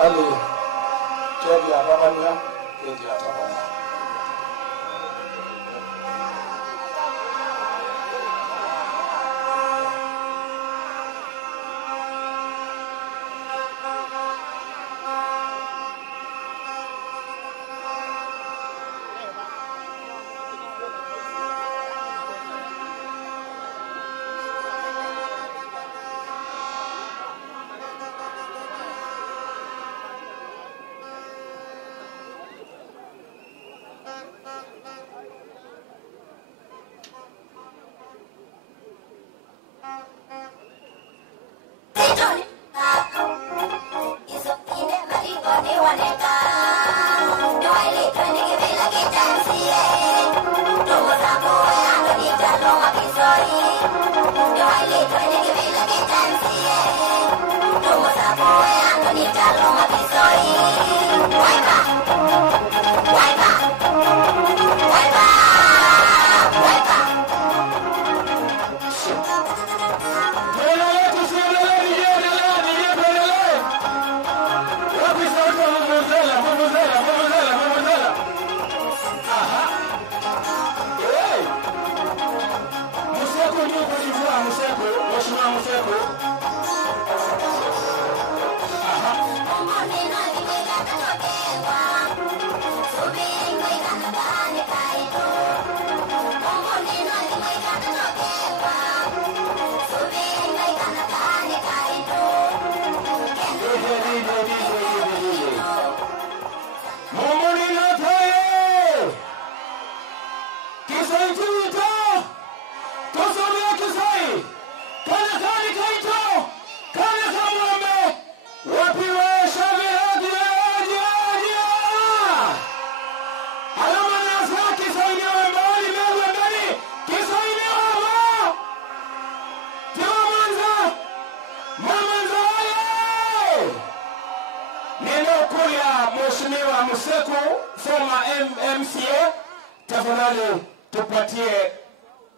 Ali Kevia Babania Kevia Babania.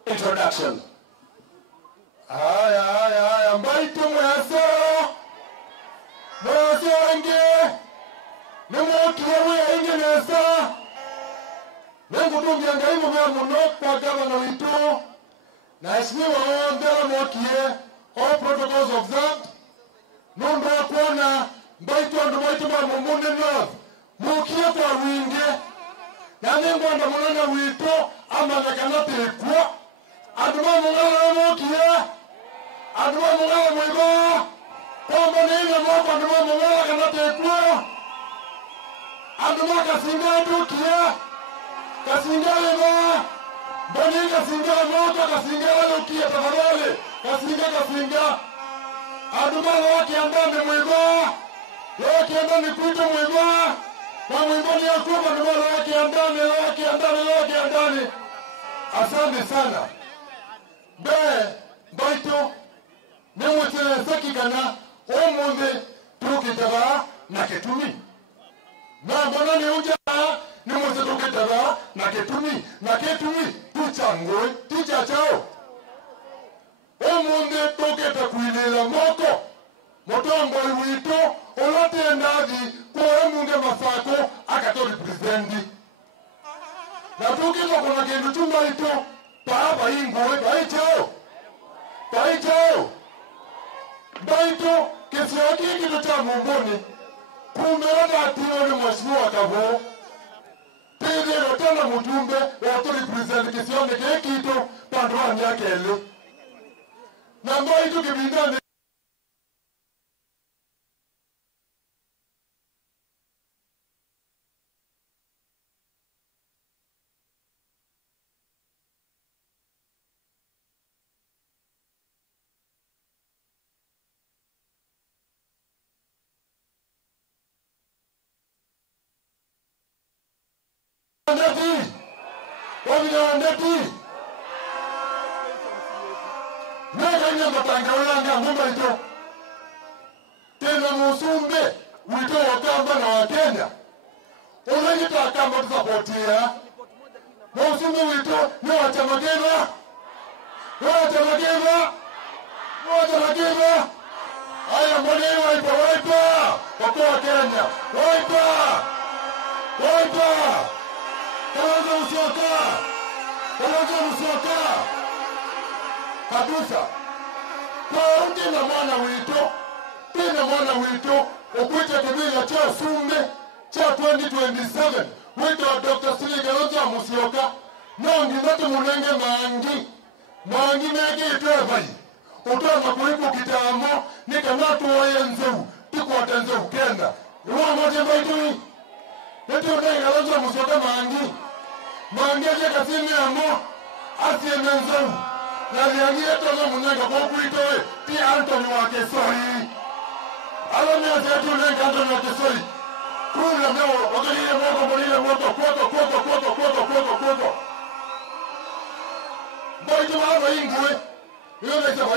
Introduction. Aya, mbaito mweso. Mweso wenge. Nemokiwe mwe inge nesa. Nengutungi angaimu mea munokwa gavana witu. Na heshimiwa ondera mwokie. All protocols observed. Nundo kuona mbaito ando mbaito mwa mumune north. Mwokie kwa winge. Nanengu ando mwana witu. Ama nakanate kwa. Aduma mungala mokia. Aduma mungala mwiba. Kwamba nina mwako aduma mungala kanate kwa. Aduma kasinga dukia. Kasinga lema. Mboni kasinga moto kasinga lukia tafadhali. Kasinga. Aduma waki andani mwiba. Waki andani kuito mwiba. Kwa mwiba ni akuba aduma waki andani. Asante sana. Baito nemwete sakigana omunde tukitaba na ketumi na mbona ni uja nemwete tukitaba na ketumi tuchangwe tichachao omunde tuketa kuilela motongo wito olatendaji kwa omunde masako akatori presidendi na tukita kuna kendu chumba ito Baba ingwe baichao baito kesiaki kitu cha mumboni kumeona atione mheshimiwa Kavo tena tena mjumbe wa represent kesione kitu pandwani yake ile na baito kibindane Wabidawandeti Naganya matanga ulanga mumba ito Tena musumbe wito wakamba na wakenya Ulangita wakamba tusapotia Musumbe wito ni wachamakema Haya mbona Wiper. Kwa Kenya. Wiper. Kalonzo Musyoka. Kabisa. Kwa ungina mwana wito. Ukuita kibila cha Sumbe cha 2027. Wito wa Dr. Sili Kalonzo Musyoka. Nongi natu munenge Mangi mege itoebai. Utama kuipu kitamo. Nika natu waye nzeu. Tiku watenzeu kenda. Iwa moja mbaitui. Neti unenge Kalonzo Musyoka Mangi aje kasimi amo. Asiye menzeu. Na liangie tono munenge kwa kuitoe. Pia Anthony Wakesoi. Alame azetu unenge Anthony Wakesoi. Kuna meo. Wakalile moto. Kuoto. Boito hapa ingwe.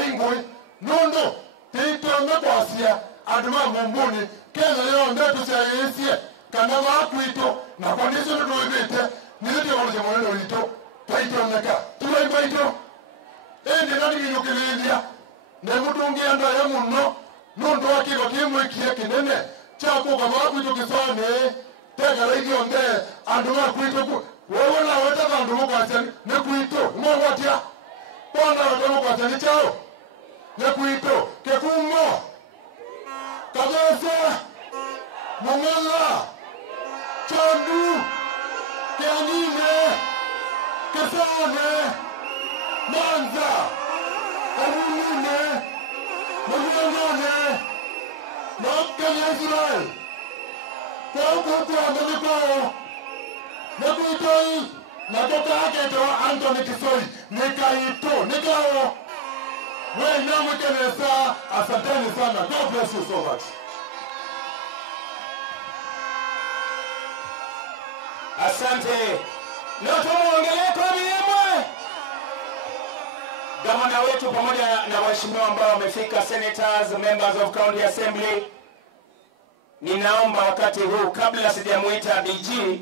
Ingwe. Nondo. Titonga kwa Asia. Aduma mumbuni. Kenya leo ndetu siya yesie. Kanama akuito. Na kondisyo nuduwebete. Nilete wale mwaneno ito. Paito naka. Tuwa ipaito. Ende nani minukililia. Nemutungi anda ya muno. Nondo wakiko kimwe kia kinene. Chako kama akuito kisone. Tega laidi onde. Aduma akuito. Wewe na weta kandumu kwa Asia. Nekuito. Mwawatia. Kwana watomo kwa Asia. Chao. Nekuito. Kefumo. Kabeza. Mongala. Chandu. Kianime. Kesane. Manza. Arunine. Mongangane. Makanya Israel. Kwa Amerika. Nekuitoi. Nakoka hake toa Anthony Kisoi. Nikao. Wewe namu kenesa. Asanteni sana. God bless you so much. Asante. Notomo ongeleko biyemwe. Gavana wetu pamoja na waheshimiwa ambao wamefika, senators, members of county assembly. Ninaomba wakati huu kabla sijamuita DG,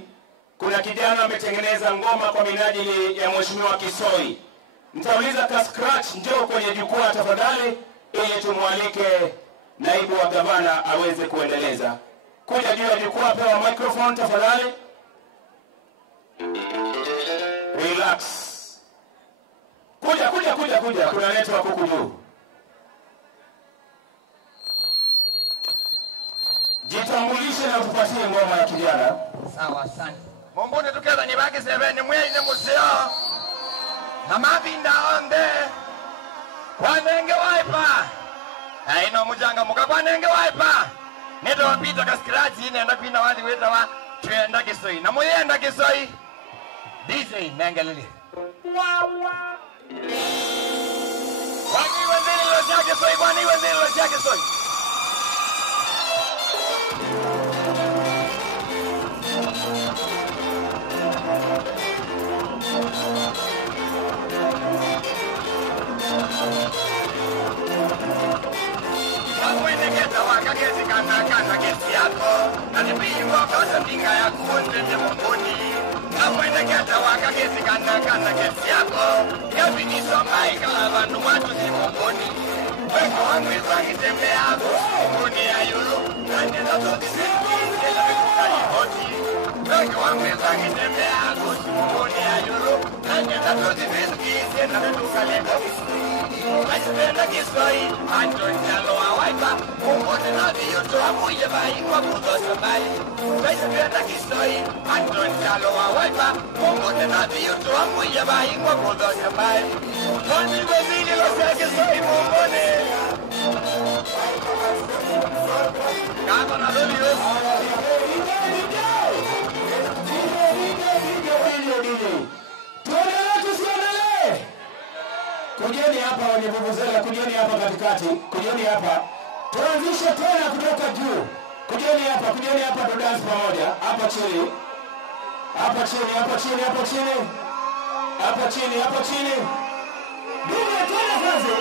kuna kijana ametengeneza ngoma kwa minajili ya mheshimiwa Kisoi. Nitauliza ka scratch, njoo kwenye jukwaa tafadhali ili tumwalike naibu wa gavana aweze kuendeleza. Kuja juu ya jukwaa, pewa microphone tafadhali. Relax. Kuja. Kuna network huku juu. Jitambulishe na tupatie ngoma ya kijana. Sawa, asante. Mumbuni tukeza nibaki sebeni mwene museo. Na mavinda onde. Kwa nenge Wiper. Ino mujanga muka kwa nenge Wiper. Neto wapita kaskiraji nenda kuina wadi weta wa tuenda Kisoi. Na muyenda Kisoi. DJ nengelele. Kwani wenzeni lo chake Kisoi. Nakuendekeza wakakezi kana kesi yako. Nalipingwa kosa ndinga ya kuondende mumbuni. Nakuendekeza wakakezi kana kesi yako. Yabiniswa maika abantu watu si mumbuni. Weko wangu izangitembe yako. Mumbuni ya yulu. Nandela toti sisi. Kela wikuka yihoti. Weko wangu izangitembe yako. Mumbuni ya yulu. Nandela toti sisi. Kela wikuka yihoti. Ajipenda Kisoi, Anthony Aloha Wiper. Mumbuni na viyuto amuye bai kwa kudosa bai. Ajipenda Kisoi, Anthony Aloha Wiper. Mumbuni na viyuto amuye bai kwa kudosa bai. Kwani wezili lo Kisoi mumbuni. Kato na loli wesu. Kujeni hapa wenye vuvuzela, kujeni hapa katikati, kujeni hapa. Tuanzishe tena kutoka juu. Kujeni hapa to dance pamoja. Hapa chini. Dunia tena kazi.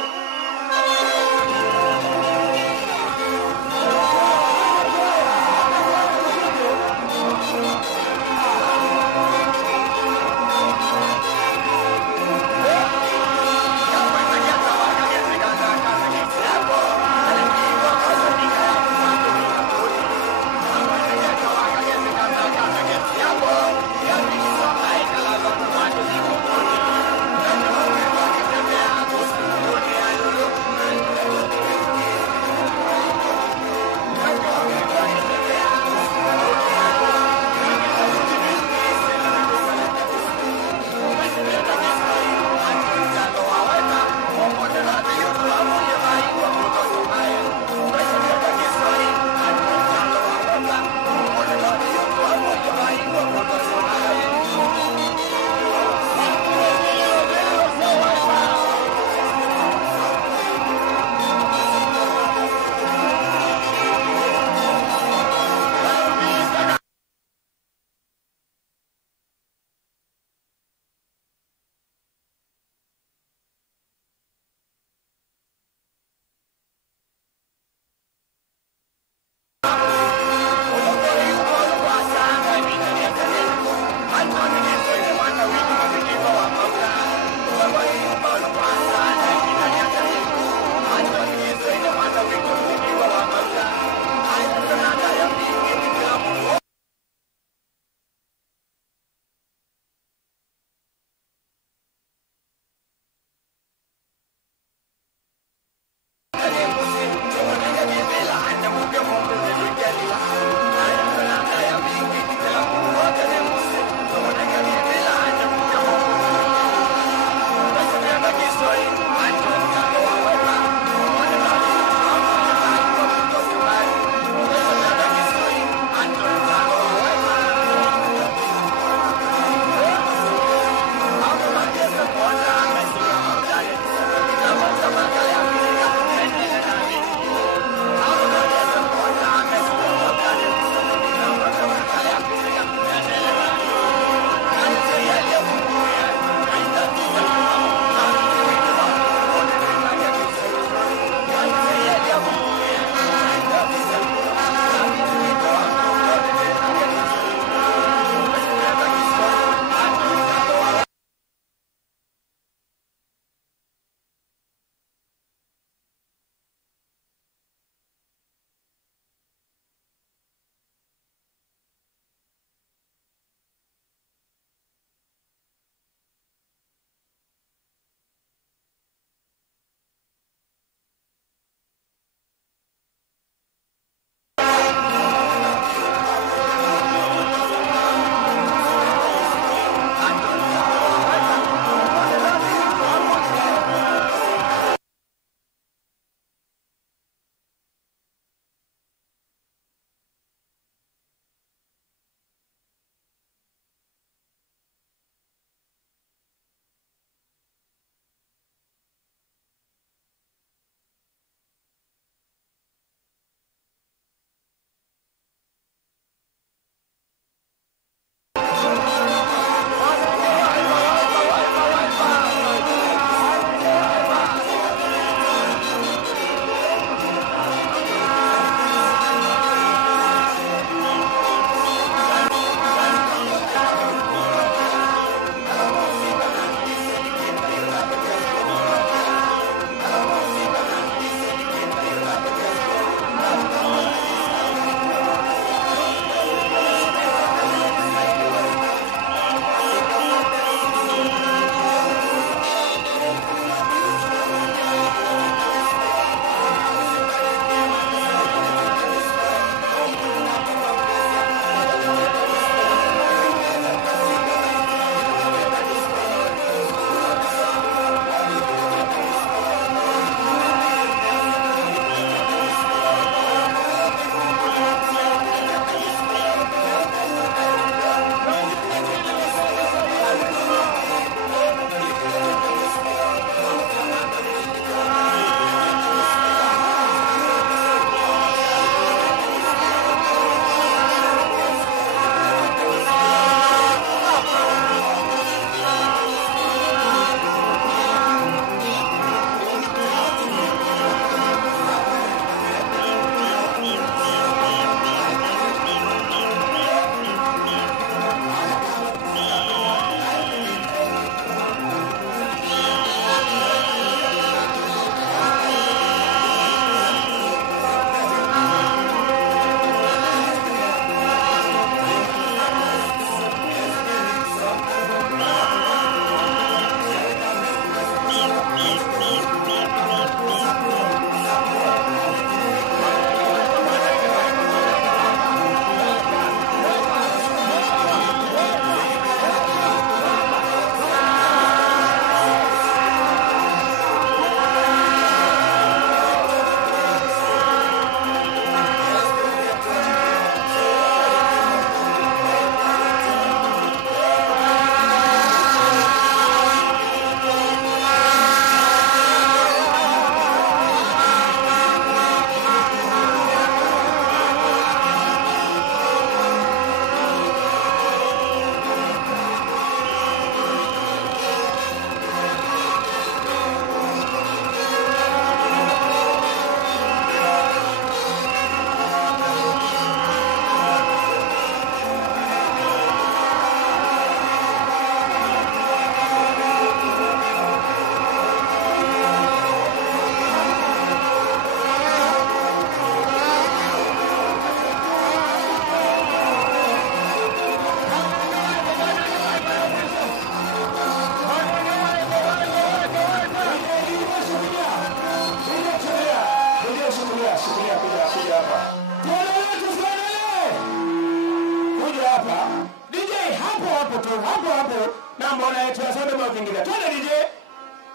hapa. DJ hapo hapo tu, hapo hapo. Na mbona yetu ya sound mwa vingine. Twende DJ.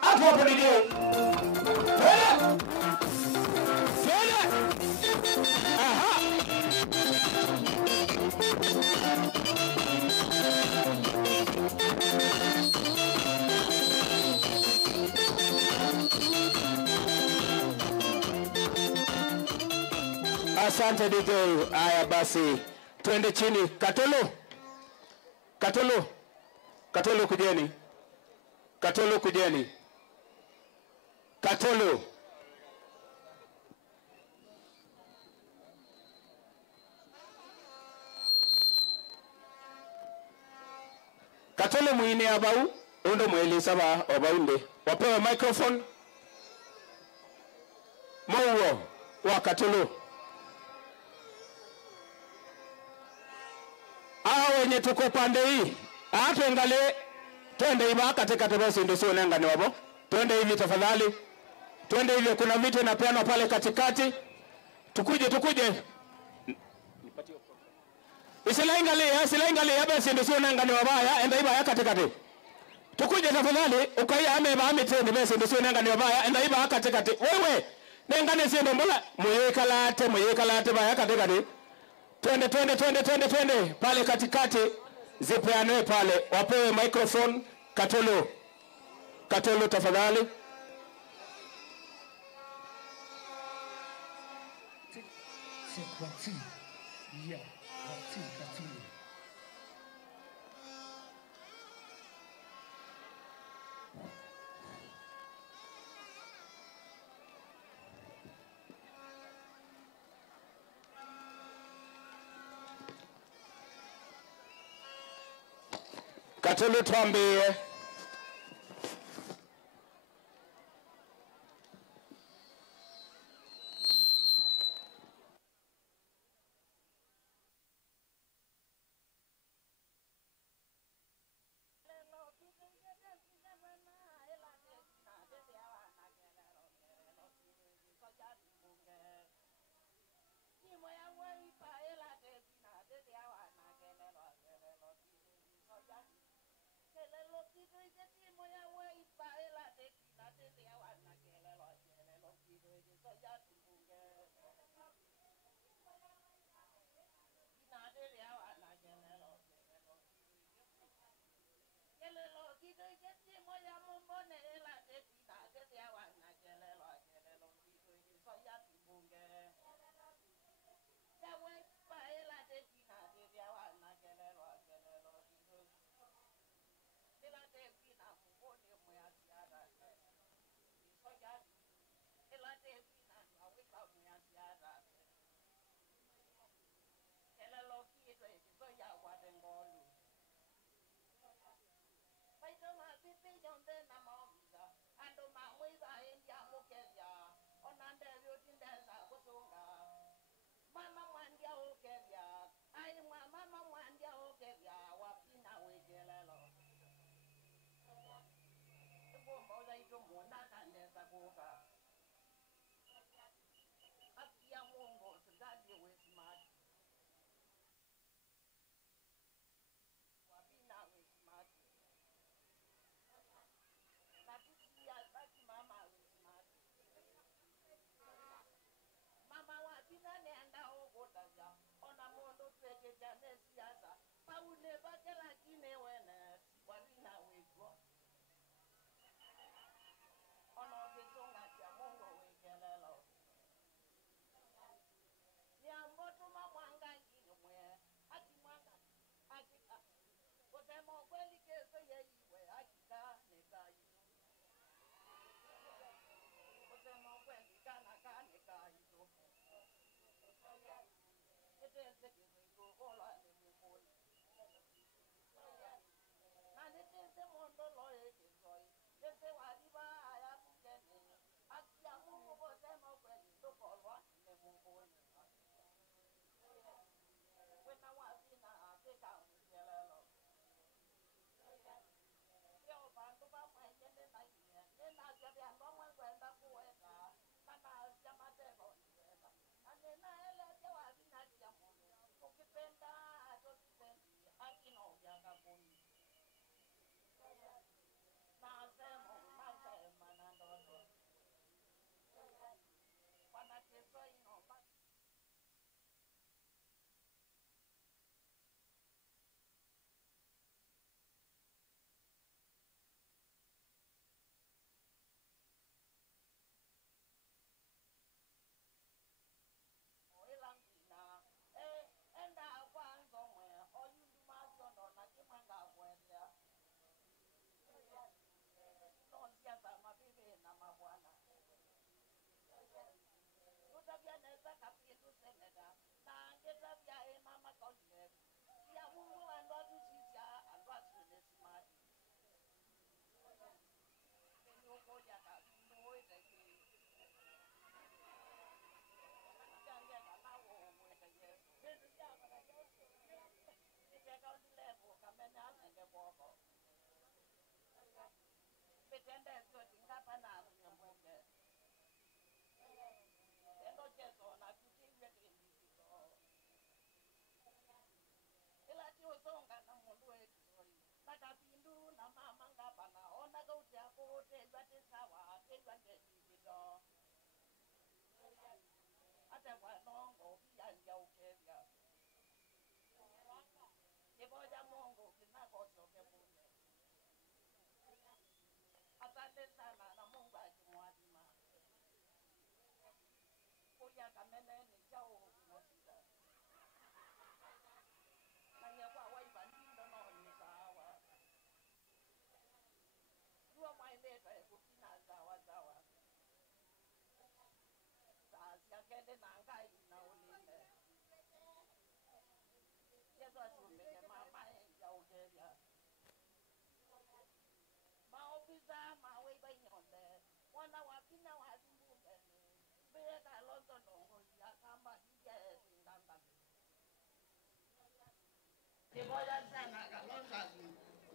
Hapo hapo DJ. Twende. Aha. Asante DJ. Haya basi. Twende chini. Katolo. Katolo. Katolo kujeni. Katolo kujeni. Katolo. Katolo muine abau. Undo mweli saba obaunde. Wapewe microphone. Mouwo wa Katolo. Wenye tuko pande hii. Tuangalie. Twende hivi katika basi ndio sio nanga ni wabo. Twende hivi tafadhali. Twende hivi kuna miti na piano pale katikati. Tukuje. Isilaingalia basi ndio sio nanga ni wabaya. Enda hivi katikati. Tukuje tafadhali. Ukaya ameba mitende basi ndio sio nanga ni wabaya. Enda hivi katikati. Wewe nengane sio mbona muyekalate baya katikati. Twende pale katikati zipeanwe pale wapewe microphone. Katolo tafadhali. Katolo tuambie. tende sio tingapa na nyamboke tendo chezo na kutingwe tendo ila tio songa na mundu wetu na kapindu na mama ngapa na ona kauti hapo tezwa tesawa tezwa tendo ate wanongo yanja ukevya kiboja Mungu kinakotoke bure. Asante sana na Mungu akimwadima. Kuya kamene ni chao unasida. Nanya kwa waiba ndindo no ni sawa. Jua mwaileta kutina zawa. Sasa kende na ngai na ulinde. Yesu atumbele mama ya ugeria. Maofisa mawe banyonde wana wapina wazimbunge beka londo nongo ya kamba hije ndanga Kiboja sana kalonza.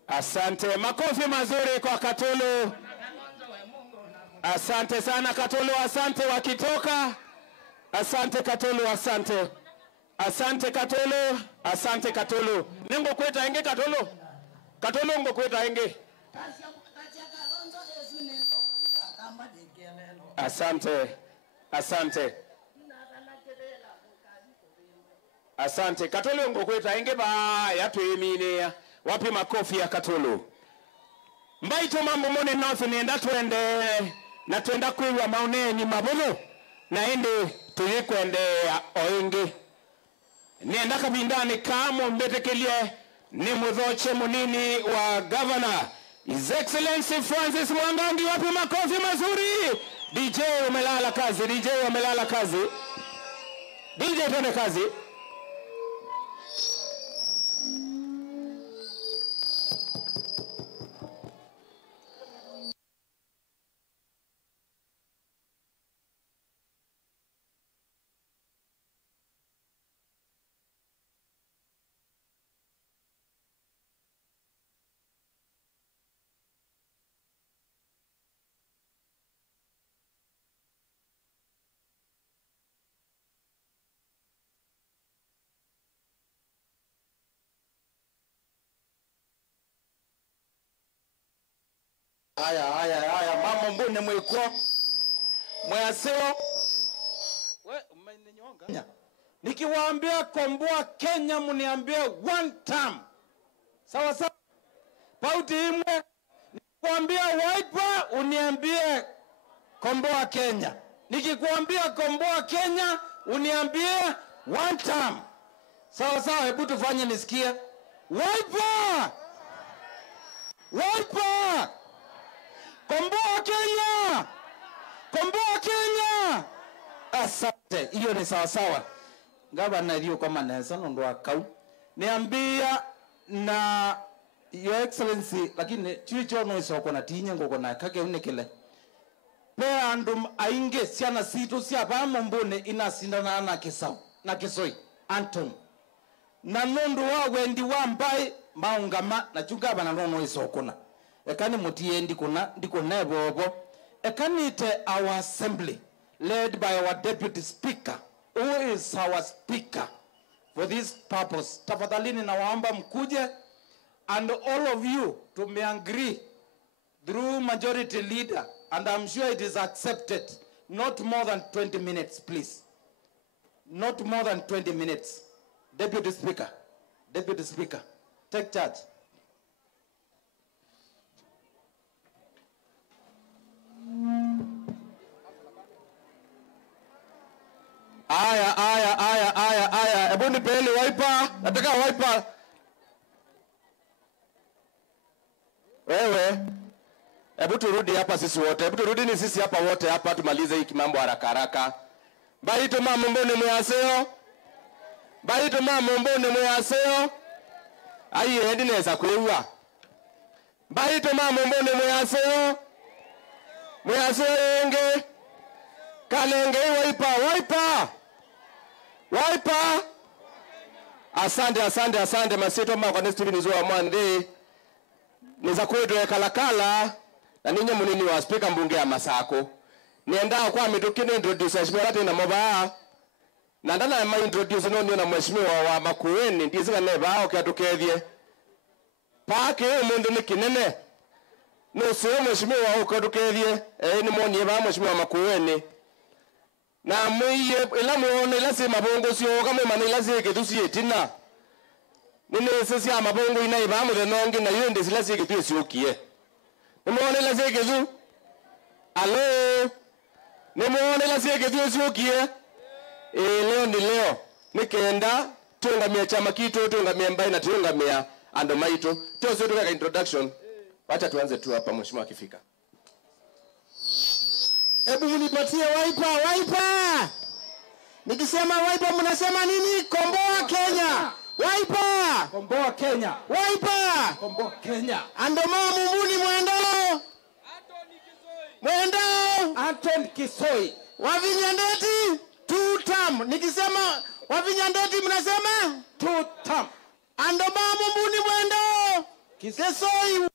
Asante, makofi mazuri kwa Katulu. Asante sana Katulu, asante wakitoka. Asante Katulu, asante. Asante Katulu, asante Katulu. Ningo kweta inge Katulu. Katulu ngo kweta inge. Asante. Asante. Asante. Katulu ngo kweta inge ba yatu emine. Wapi makofi ya Katulu. Mbaito mambo mone nothi nienda twende na twenda kuiwa mauneni mabulo na ende tuyikwende oingi. Nienda kabindani kamo mbetekelie ni mudhoche munini wa governor His Excellency Francis Mwangangi. Wapi makofi mazuri. DJ umelala kazi, DJ umelala kazi. DJ twende kazi. Haya mama mbone mwiko mwaseo we umeninyonga. Nikiwaambia komboa Kenya mniambie one time. Sawa sawa. Pauti imwe. Nikiwaambia Wiper uniambie komboa Kenya. Nikikwambia komboa Kenya uniambie one time. Sawa sawa, hebu tufanye nisikie. Wiper! Wiper! Komboa Kenya! Komboa Kenya! Asante. Hiyo ni sawa sawa. Gavana hiyo kama nesa ndo akau. Niambia na Your Excellency lakini chicho no isoko na tinye ngoko na kake unekele. Pe andum ainge siana situ sia ba mbone inasindana na kisau na kisoi Anton. Na nondo wa wendi wa mbai maungama na chunga bana no isoko na. Ekani mutie ndiko nebobo. Ekanite our assembly led by our deputy speaker who is our speaker for this purpose. Tafadhalini na waomba mkuje and all of you to me agree through majority leader, and I'm sure it is accepted. Not more than 20 minutes, please. Not more than 20 minutes. Deputy Speaker, take charge. Aya. Hebu nipeni Wiper. Nataka Wiper. Wewe. Hebu turudi hapa sisi wote. Hebu turudi ni sisi hapa wote hapa tumalize hiki mambo haraka haraka. Baito mama mbone mwaseo. Baito mama mbone mwaseo. Ayi endi neza kuiwa. Baito mama mbone mwaseo. Mwaseo enge. Kalenge Wiper. Asante masito mwa kwa nesturi nizuwa mwande. Niza kwetu ya kalakala. na ninyi munini wa speaker mbunge ya Masako nienda kwa mitukini introduce mheshimiwa tena mobaa na ndana ma introduce no na mheshimiwa wa Makueni ndizika ne bao kiatukethie pake mundu ni kinene no sio mheshimiwa ukatukethie ni monie ba mheshimiwa Makueni na muiye ila muone ila sema bongo sio kama mani ila sike tusietina nini sisi ama bongo ina iba mu de nongi na yende sila sike tusiokie muone ila sike tu alo muone ila sike tusiokie leo ni leo nikenda tungamia chama kitu tungamia mbai na tungamia ando maito tuzo tuka introduction wacha tuanze tu hapa mheshimiwa akifika. Hebu mnipatie Wiper. Nikisema Wiper mnasema nini? Komboa Kenya. Wiper. Komboa Kenya. Wiper. Komboa Kenya. Andoma mumbuni mwendo. Anton Kisoi. Wavinyandeti 2 term. Nikisema Wavinyandeti mnasema 2 term. Andoma mumbuni mwendo. Kisoi.